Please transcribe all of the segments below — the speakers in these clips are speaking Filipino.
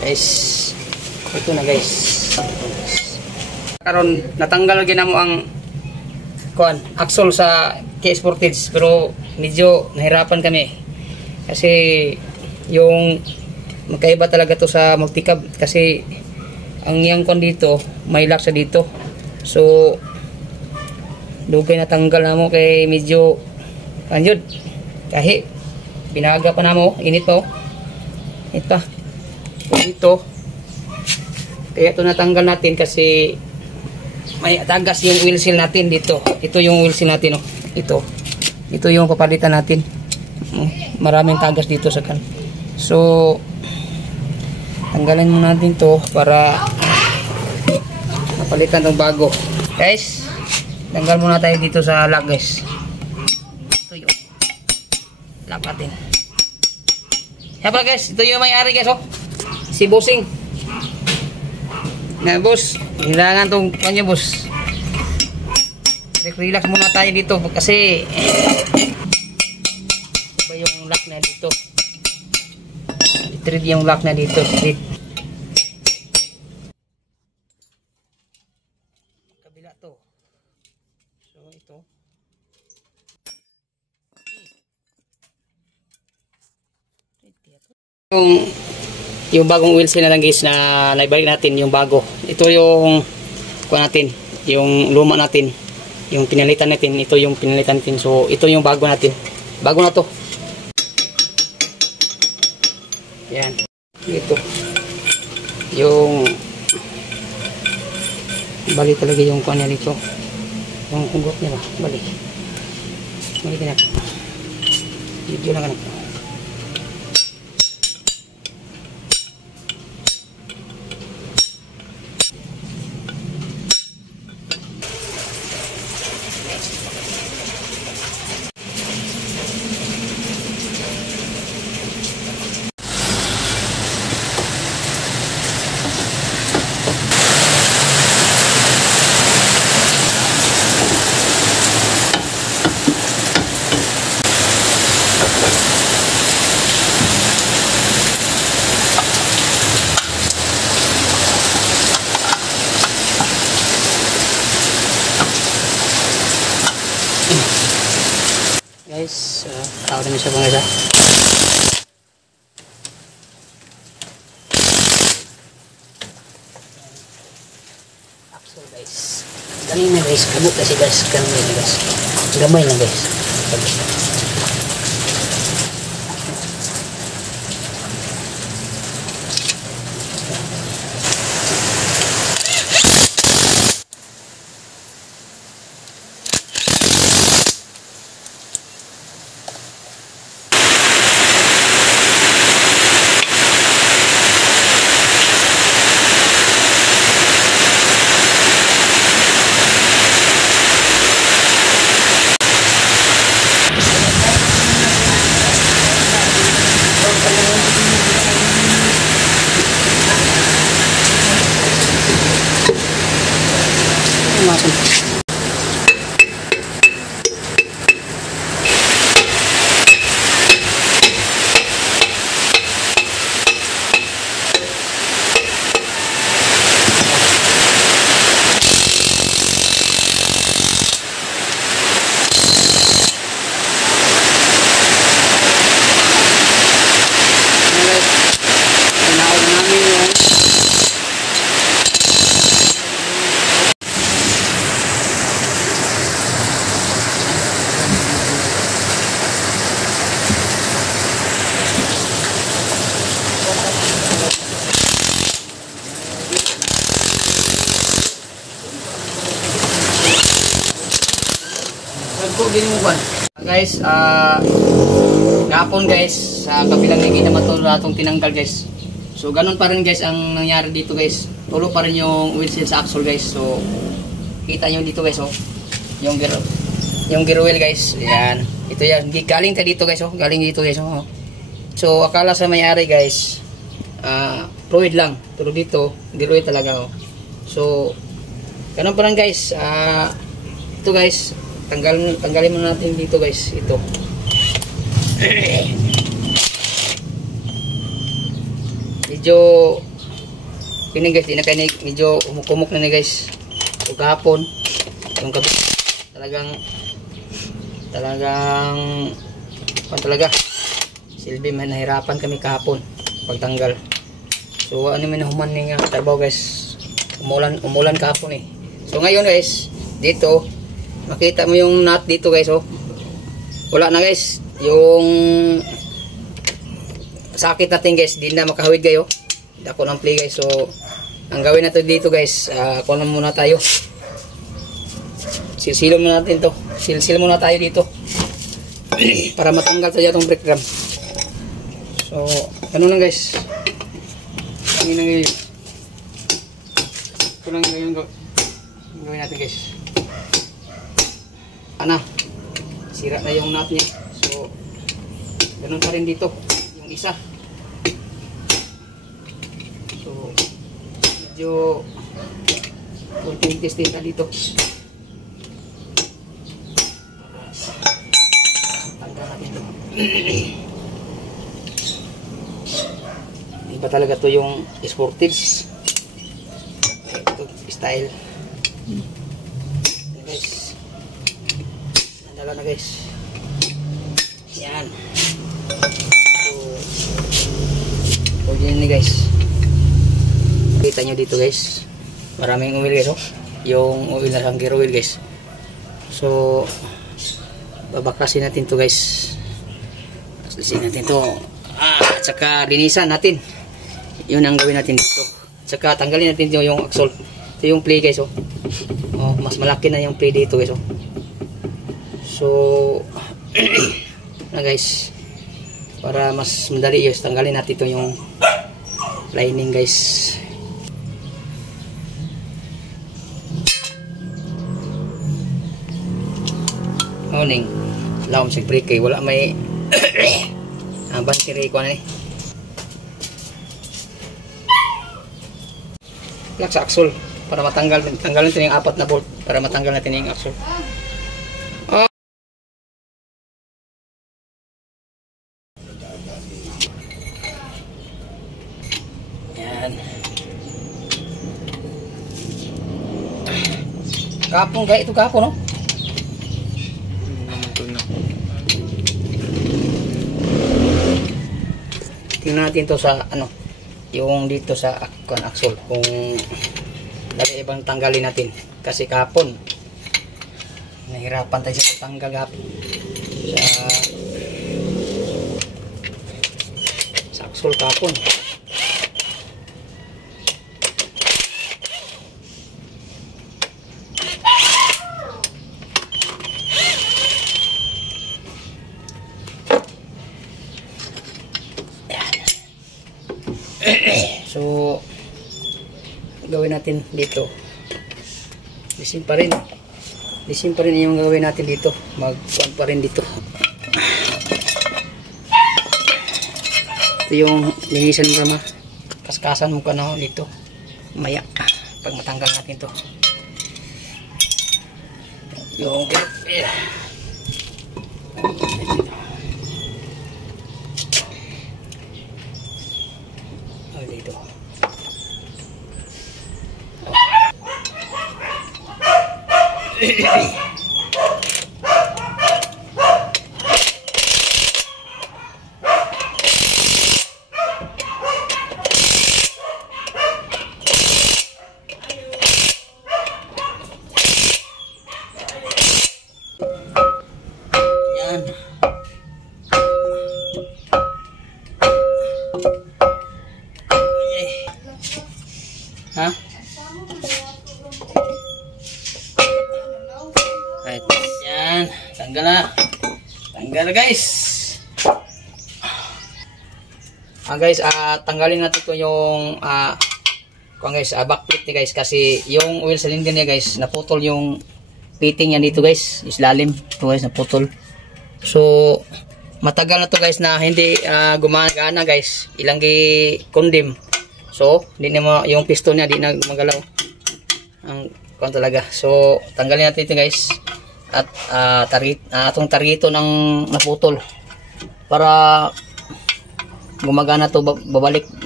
Guys, ito na guys. Karon natanggal ginamo ang axle sa Kia Sportage, pero medyo nahirapan kami kasi yung magkaiba talaga to sa multicab, kasi ang yang dito may lock sa dito, so dugay natanggal na mo kay medyo anyod kahit pinaga pa na mo, init pa ito dito, kaya ito natanggal natin kasi may tagas yung wheel seal natin dito. Ito yung wheel seal natin, oh. Ito yung papalitan natin. Maraming tagas dito sa kan. So tanggalin mo natin to para mapalitan tong bago. Guys, tanggal muna tayo dito sa lock, guys. Ito yung lock natin. Siyempre guys, ito yung may-ari, guys, oh. Si Bossing. Na boss, kailangan tong kanya boss. Relax muna tayo dito kasi iba yung lock na dito. I-treat yung lock na dito. Kabila to. So ito. Yung bagong wheel seal na lang, guys, na naibalik natin yung bago. Ito yung kuha natin, yung luma natin, yung pinalitan natin. Ito yung pinalitan natin. So ito yung bago natin. Bago na to. Yan. Ito. Yung balik talaga yung kuha niya dito. Yung hugot niya ba? Balik. Balik na. Video lang ka. Guys, tao na siya mga isa. Axle, guys. Galing na, guys. Kabuk kasi, guys. Gamay na, guys. Gamay na, guys. Guys, gapon guys, sa kabilang lagi naman ito natong tinanggal, guys. So ganun pa rin, guys, ang nangyari dito, guys. Tulo pa rin yung wheel seal sa axle, guys. So kita nyo dito, guys, oh, yung gear wheel, guys. Yan, ito yan, galing ka dito, guys, oh. Galing dito, guys, oh. So akala sa may-ari, guys, fluid lang, pero dito gear wheel talaga, oh. So ganun pa rin, guys. Ito, guys, tanggalin muna natin dito, guys, ito. Medyo Kini guys, di na kani medyo umukumok na ni guys. So kahapon yung gabi talagang talaga silbi man, nahirapan kami kahapon pagtanggal. So ano man human ning trabaho guys, umulan kahapon eh. So ngayon guys, dito makita mo yung nut dito guys, oh wala na guys yung sakit natin guys, di na makahawid kayo. Dako ng play guys. So ang gawin natin dito guys, kuha muna tayo, silsilo muna natin to, silsil muna tayo dito para matanggal tayo itong brake drum. So ganun lang guys, ito lang yung gawin natin guys. Sira na yung nut niya. So ganun pa rin dito yung isa. So medyo konting testing na dito. Tanggal natin ito. Iba talaga to yung Sportage. Ito style. Yan guys. Nandala na guys. Yan. So yun guys. Kita nyo dito guys, maraming oil guys, oh. Yung oil na hangger oil guys. So babakasin natin to guys, linisin natin to, at saka linisan natin. Yun ang gawin natin dito. At saka tanggalin natin yung axle. Ito yung play guys, oh. Mas malaki na yung play dito guys, oh. So na guys, para mas madali yun, tanggalin natin ito yung lining guys. Ning laom sa brake kay wala may ang battery ko na ni plug sa axle para tanggalin natin yung 4 na bolt para matanggal natin yung axle. Yan kapong gaya ito kapong, no? Tingnan natin to sa yung dito sa axle kung dali ibang tanggalin natin kasi kahapon nahirapan tayo sa tanggal sa axle kahapon. So gawin natin dito, lisin pa rin yung gawin natin dito, magkuhan pa rin dito. Ito yung linisan mo, kaskasan mo ka na dito maya pag matanggal natin to yung dito. Yan. Ha? Right. Yan. Tanggal na. Tanggal na guys. Guys, tanggalin natin ko yung backplate guys kasi yung oil cylinder niya guys, naputol yung fitting yan dito guys. Islalim. Ito guys, naputol. So, matagal na to guys na hindi gumagana guys. Ilang gi-condemn. So, hindi na yung piston niya di na magalaw. Ang kuan talaga. So, tanggalin natin ito guys. At atong targeto ng naputol para gumagana to,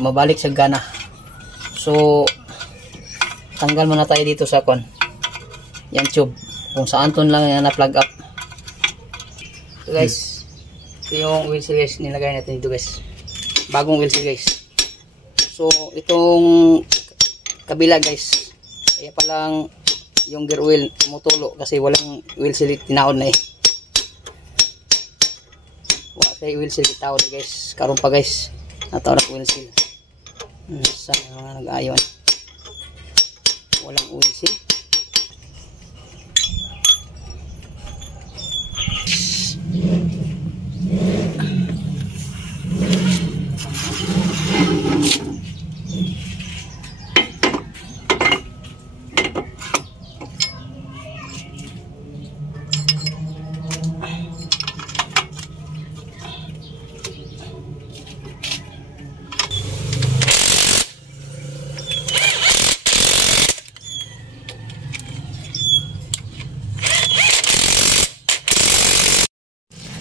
mabalik sa gana. So tanggal muna tayo dito sa kon. Yan tube. Kung saan ton lang yan na plug up. So guys, ito yung wheel seal guys, nilagay natin dito guys. Bagong wheel seal guys. So itong kabila guys, kaya palang yung gear wheel tumutulo kasi walang wheel seal tinaon na eh. Wala kayo wheel seal tinaon guys. Karon pa guys, nataon na wheel seal. Sa mga nag-ayon. Walang wheel seal.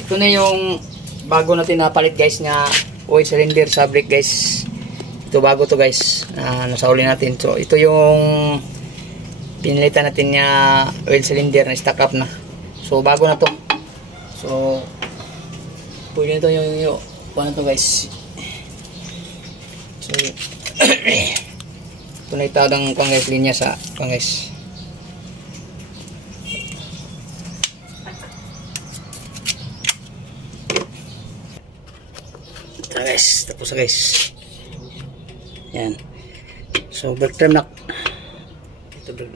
Ito na yung bago natin napalit guys na oil cylinder sa brake guys. Ito bago to guys. Nasa uli natin. So ito yung pinilitan natin na oil cylinder na stock up na. So bago na to. So pwede na to yung paano to guys. So ito na itaw ng guys linya sa guys. Guys, tapos na guys. Yan. So brake trim na. Ito brake.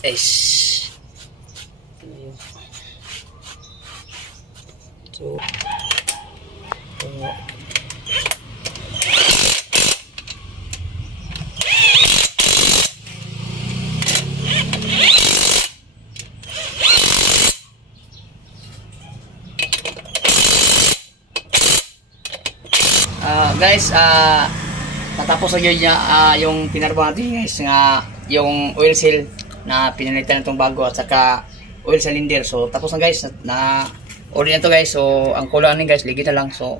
Guys. So guys, natapos na yun niya yung pinarbo natin guys nga yung oil seal na pinalitan itong bago at saka oil cylinder. So tapos na guys, na order na to guys. So ang kulang guys, ligid na lang. So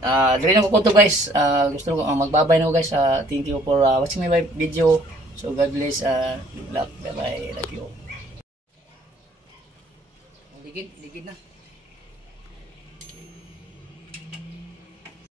dali na ko to guys. Gusto ko magbabay na ko guys. Thank you for watching my video. So God bless, good luck, bye bye, love you. Ligid na.